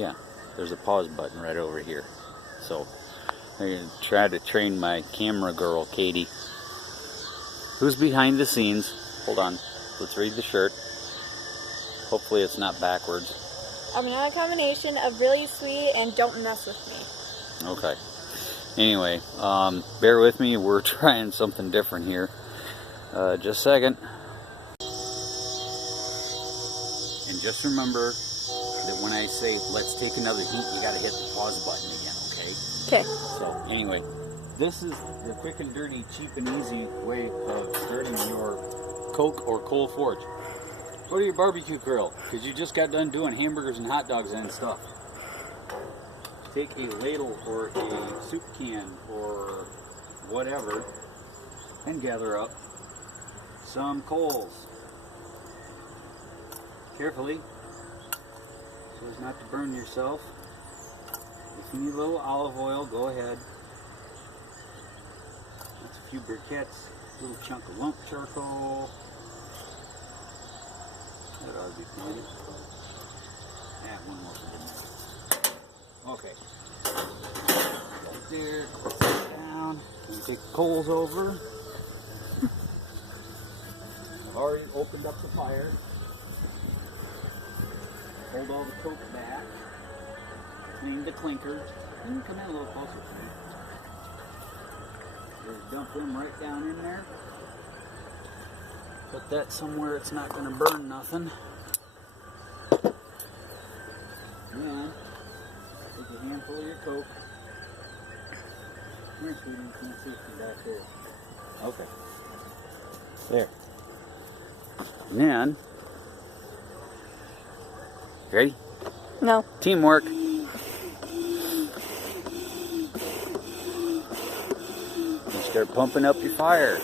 Yeah, there's a pause button right over here. So I'm going to try to train my camera girl, Katie. Who's behind the scenes? Hold on. Let's read the shirt. Hopefully it's not backwards. I'm a combination of really sweet and don't mess with me. Okay. Anyway, bear with me. We're trying something different here. Just a second. And just remember that when I say let's take another heat, you got to hit the pause button again, okay? Okay. So anyway, this is the quick and dirty, cheap and easy way of starting your Coke or coal forge. Go to your barbecue grill, because you just got done doing hamburgers and hot dogs and stuff. Take a ladle or a soup can or whatever and gather up some coals. Carefully, so as not to burn yourself. If you need a little olive oil, go ahead. That's a few briquettes, a little chunk of lump charcoal. That ought to be plenty. Add one more for the Okay. Right there, set it down. And take the coals over. I've already opened up the fire. Hold all the coke back. Clean the clinker. You can come in a little closer to me. Just dump them right down in there. Put that somewhere it's not going to burn nothing. Then, take a handful of your Coke. Here, sweetie, you can't see from back there. Okay. There. And then, ready? No. Teamwork. You start pumping up your fire.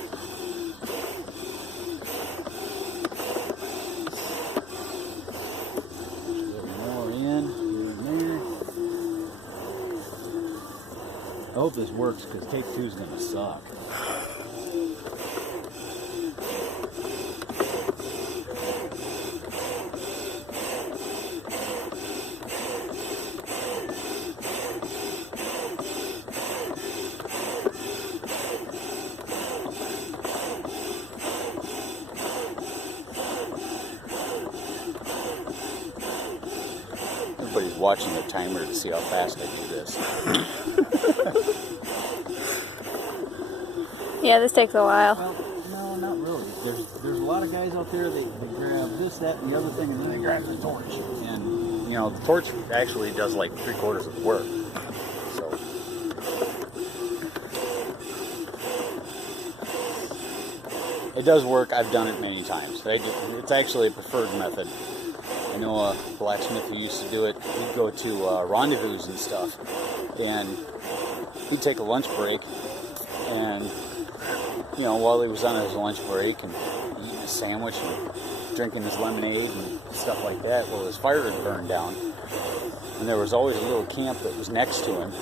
I hope this works because take 2 is going to suck. Everybody's watching the timer to see how fast I do this. Yeah, this takes a while. Well, no, not really. There's a lot of guys out there, they grab this, that, and the other thing, and then they grab the torch. And, you know, the torch actually does like 3/4 of the work. So, it does work. I've done it many times. It's actually a preferred method. I know a blacksmith who used to do it. He'd go to rendezvous and stuff, and he'd take a lunch break, and you know, while he was on his lunch break and eating a sandwich and drinking his lemonade and stuff like that, well, his fire had burned down, and there was always a little camp that was next to him,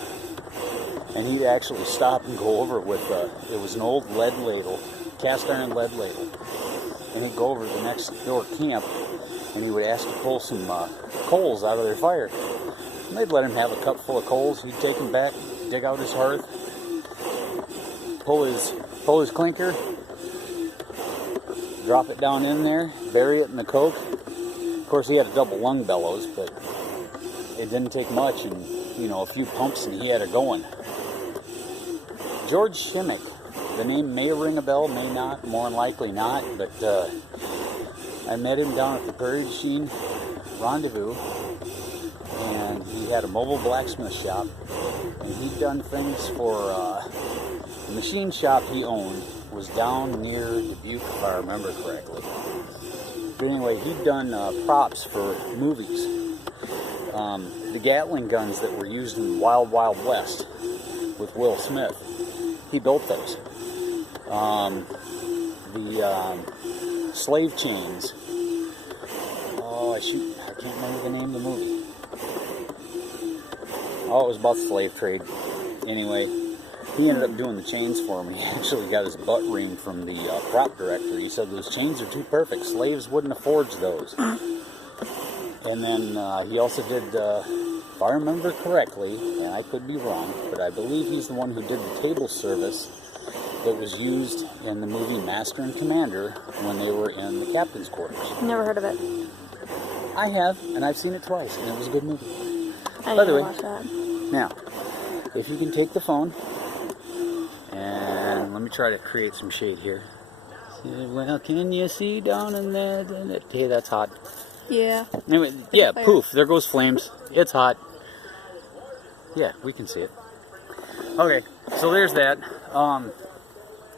and he'd actually stop and go over it with it was an old lead ladle, cast iron lead ladle, and he'd go over to the next door camp, and he would ask to pull some coals out of their fire. And they'd let him have a cup full of coals. He'd take them back, dig out his hearth, pull his clinker, drop it down in there, bury it in the coke. Of course, he had a double lung bellows, but it didn't take much, and you know, a few pumps, and he had it going. George Shamrock. The name may ring a bell, may not, more than likely not, but I met him down at the Prairie Machine Rendezvous, and he had a mobile blacksmith shop, and he'd done things for the machine shop he owned was down near Dubuque, if I remember correctly. But anyway, he'd done props for movies. The Gatling guns that were used in Wild Wild West with Will Smith, he built those. The slave chains. Oh, shoot, I can't remember the name of the movie. Oh, it was about the slave trade. Anyway, he ended up doing the chains for me. He actually got his butt reamed from the prop director. He said those chains are too perfect. Slaves wouldn't have forged those. And then he also did if I remember correctly, and I could be wrong, but I believe he's the one who did the table service that was used in the movie Master and Commander when they were in the captain's quarters. Never heard of it. I have, and I've seen it twice, and it was a good movie. I By the didn't way, watch that. now, if you can take the phone, and let me try to create some shade here. Well, can you see down in there? Hey, that's hot. Yeah. Anyway, yeah, Fire. poof, there goes flames. It's hot. Yeah, we can see it. Okay, so there's that.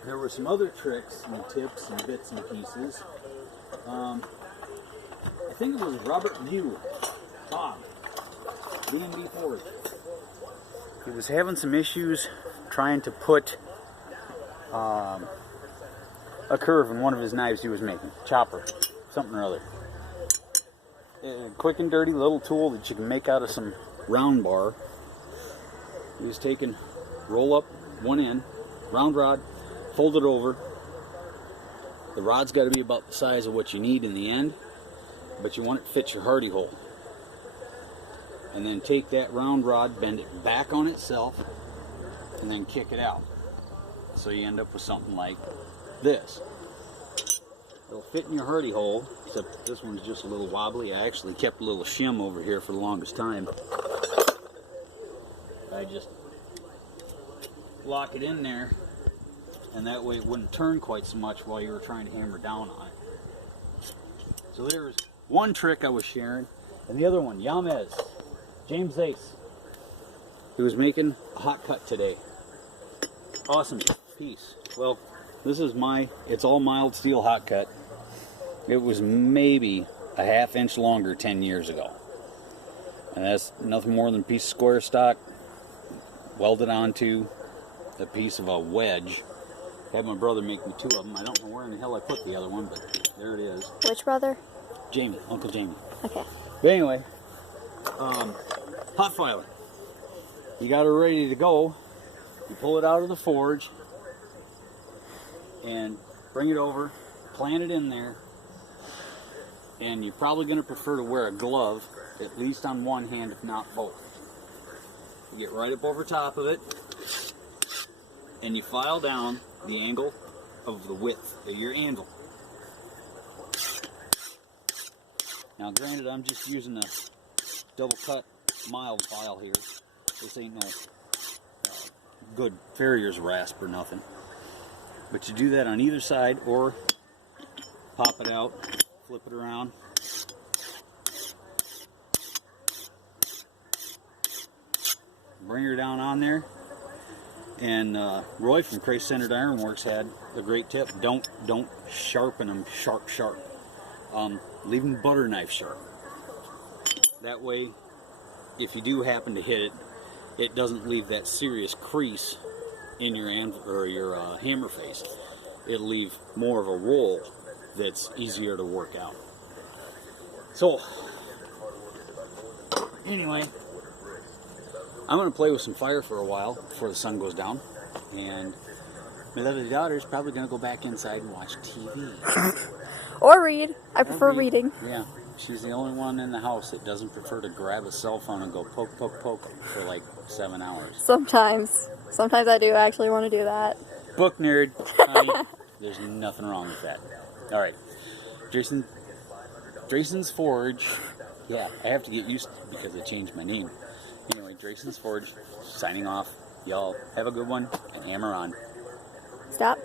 There were some other tricks and tips and bits and pieces. I think it was Robert View, Bob, B&B Ford. He was having some issues trying to put a curve in one of his knives he was making. Chopper, something or other. A quick and dirty little tool that you can make out of some round bar. He was taking, roll up one end, round rod, fold it over. The rod's got to be about the size of what you need in the end, but you want it to fit your hardy hole. And then take that round rod, bend it back on itself, and then kick it out. So you end up with something like this. It'll fit in your hardy hole, except this one's just a little wobbly. I actually kept a little shim over here for the longest time. I just lock it in there, and that way it wouldn't turn quite so much while you were trying to hammer down on it. So there's one trick I was sharing, and the other one, Yamez, James Ace, he was making a hot cut today. Awesome piece. Well, this is it's all mild steel hot cut. It was maybe a ½ inch longer 10 years ago. And that's nothing more than a piece of square stock welded onto a piece of a wedge. Had my brother make me 2 of them. I don't know where in the hell I put the other one, but there it is. Which brother? Jamie, Uncle Jamie. Okay. But anyway, hot filing. You got it ready to go. You pull it out of the forge and bring it over, plant it in there, and you're probably going to prefer to wear a glove, at least on one hand, if not both. You get right up over top of it, and you file down the angle of the width of your anvil. Now granted, I'm just using a double cut mild file here. This ain't no good farrier's rasp or nothing. But you do that on either side, or pop it out, flip it around. Bring her down on there. And Roy from Christ Centered Ironworks had a great tip. Don't sharpen them sharp. Leave them butter knife sharp. That way, if you do happen to hit it, it doesn't leave that serious crease in your your hammer face. It'll leave more of a roll that's easier to work out. So, anyway, I'm going to play with some fire for a while before the sun goes down, and my lovely daughter's probably going to go back inside and watch TV. Or read. I prefer reading. Yeah, she's the only one in the house that doesn't prefer to grab a cell phone and go poke for like 7 hours. Sometimes. Sometimes I do actually want to do that. Book nerd, honey. There's nothing wrong with that. All right, Drayson's Forge. Yeah, I have to get used to it because I changed my name. Anyway, Drayson's Forge, signing off. Y'all have a good one and hammer on. Stop.